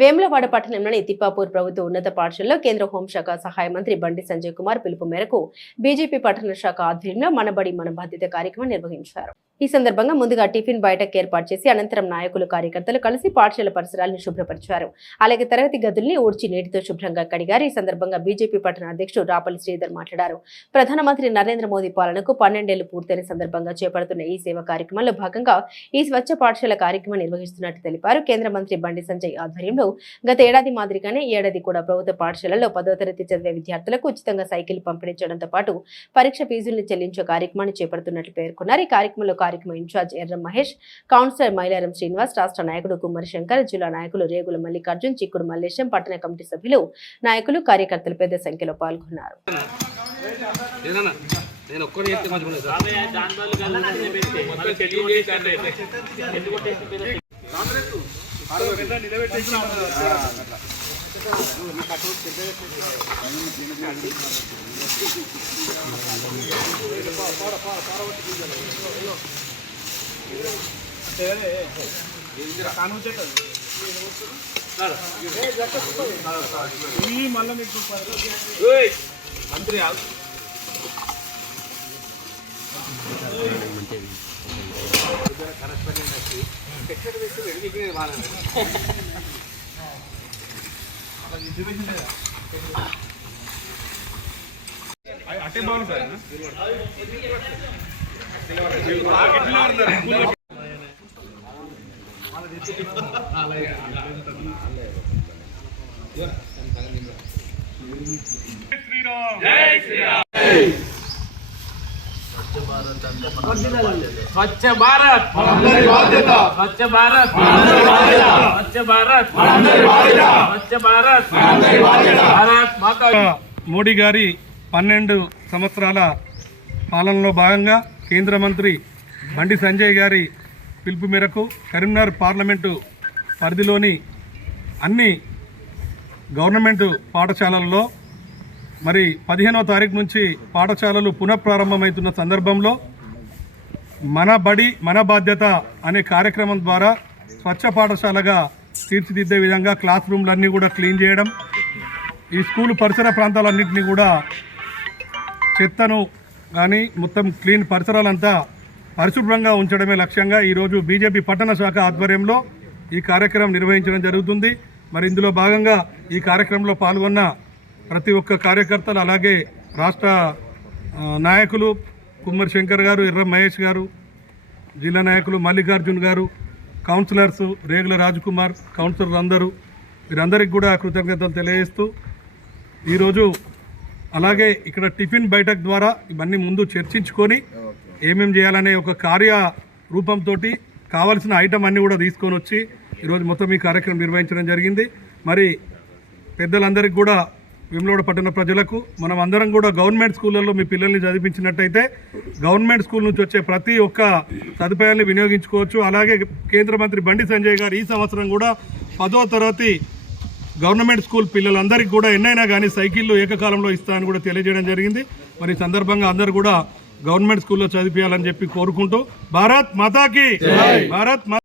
వేములవాడ పట్టణంలోని తిప్పాపూర్ ప్రభుత్వ ఉన్నత పాఠశాలలో కేంద్ర హోంశాఖ సహాయ మంత్రి బండి సంజయ్ కుమార్ పిలుపు మేరకు బీజేపీ పట్టణ శాఖ ఆధ్వర్యంలో మనబడి మన బాధ్యత కార్యక్రమం నిర్వహించారు. ఈ సందర్భంగా ముందుగా టిఫిన్ బయటకు ఏర్పాటు చేసి అనంతరం నాయకులు కార్యకర్తలు కలిసి పాఠశాల పరిసరాలను శుభ్రపరిచారు. అలాగే తరగతి గదుల్ని ఊడ్చి నీటితో శుభ్రంగా కడిగారు. ఈ సందర్భంగా బీజేపీ పట్టణ అధ్యక్షుడు రాపల్లి శ్రీధర్ మాట్లాడారు. ప్రధానమంత్రి నరేంద్ర మోదీ పాలనకు 12 ఏళ్లు పూర్తయిన సందర్భంగా చేపడుతున్న ఈ సేవ కార్యక్రమంలో భాగంగా ఈ స్వచ్ఛ పాఠశాల కార్యక్రమం నిర్వహిస్తున్నట్టు తెలిపారు. కేంద్ర మంత్రి బండి సంజయ్ ఆధ్వర్యంలో గత ఏడాది మాదిరిగానే ఈ ఏడాది కూడా ప్రభుత్వ పాఠశాలలో 10వ తరగతి చదివే విద్యార్థులకు ఉచితంగా సైకిల్ పంపిణీ చేయడంతో పాటు పరీక్ష ఫీజుల్ని చెల్లించే కార్యక్రమాన్ని చేపడుతున్నట్లు పేర్కొన్నారు. ఈ కార్యక్రమంలో కార్యక్రమ ఇన్ఛార్జ్ ఎర్రం మహేష్, కౌన్సిలర్ మైలారం శ్రీనివాస్, రాష్ట్ర నాయకుడు కుమ్మరి శంకర్, జిల్లా నాయకులు రేగుల మల్లికార్జున్, చిక్కుడు మల్లేశం, పట్టణ కమిటీ సభ్యులు, నాయకులు, కార్యకర్తలు పెద్ద సంఖ్యలో పాల్గొన్నారు. మంత్రి అట్టే బాగుంది సార్. స్వచ్ఛ భారత్, స్వచ్ఛ భారత్, స్వచ్ఛ భారత్, స్వచ్ఛ భారత్, భారత్ మాతా. మోడీ గారి 12 సంవత్సరాల పాలనలో భాగంగా కేంద్ర మంత్రి బండి సంజయ్ గారి పిలుపు మేరకు కరీంనగర్ పార్లమెంటు పరిధిలోని అన్ని గవర్నమెంట్ పాఠశాలల్లో మరి 15వ తారీఖు నుంచి పాఠశాలలు పునఃప్రారంభమవుతున్న సందర్భంలో మన బడి మన బాధ్యత అనే కార్యక్రమం ద్వారా స్వచ్ఛ పాఠశాలగా తీర్చిదిద్దే విధంగా క్లాస్ రూమ్లన్నీ కూడా క్లీన్ చేయడం, ఈ స్కూలు పరిసర ప్రాంతాలన్నింటినీ కూడా చెత్తను కానీ మొత్తం క్లీన్ పరిసరాలంతా పరిశుభ్రంగా ఉంచడమే లక్ష్యంగా ఈరోజు బీజేపీ పట్టణ శాఖ ఆధ్వర్యంలో ఈ కార్యక్రమం నిర్వహించడం జరుగుతుంది. మరి ఇందులో భాగంగా ఈ కార్యక్రమంలో పాల్గొన్న ప్రతి ఒక్క కార్యకర్తలు, అలాగే రాష్ట్ర నాయకులు కుమ్మరి శంకర్ గారు, ఎర్రం మహేష్ గారు, జిల్లా నాయకులు మల్లికార్జున్ గారు, కౌన్సిలర్స్ రేగుల రాజ్కుమార్, కౌన్సిలర్ అందరూ, వీరందరికీ కూడా కృతజ్ఞతలు తెలియజేస్తూ ఈరోజు అలాగే ఇక్కడ టిఫిన్ బయటకు ద్వారా ఇవన్నీ ముందు చర్చించుకొని ఏమేమి చేయాలనే ఒక కార్య రూపంతో కావాల్సిన ఐటమ్ అన్నీ కూడా తీసుకొని వచ్చి ఈరోజు మొత్తం ఈ కార్యక్రమం నిర్వహించడం జరిగింది. మరి పెద్దలందరికీ కూడా వేములవాడ పట్టణ ప్రజలకు మనం అందరం కూడా గవర్నమెంట్ స్కూళ్ళల్లో మీ పిల్లల్ని చదివించినట్టయితే గవర్నమెంట్ స్కూల్ నుంచి వచ్చే ప్రతి ఒక్క సదుపాయాన్ని వినియోగించుకోవచ్చు. అలాగే కేంద్ర మంత్రి బండి సంజయ్ గారు ఈ సంవత్సరం కూడా 10వ తరగతి గవర్నమెంట్ స్కూల్ పిల్లలందరికీ కూడా ఎన్నైనా కానీ సైకిళ్ళు ఏకకాలంలో ఇస్తామని కూడా తెలియజేయడం జరిగింది. మరి ఈ సందర్భంగా అందరూ కూడా గవర్నమెంట్ స్కూల్లో చదివించాలని చెప్పి కోరుకుంటూ భారత్ మాతాకి భారత్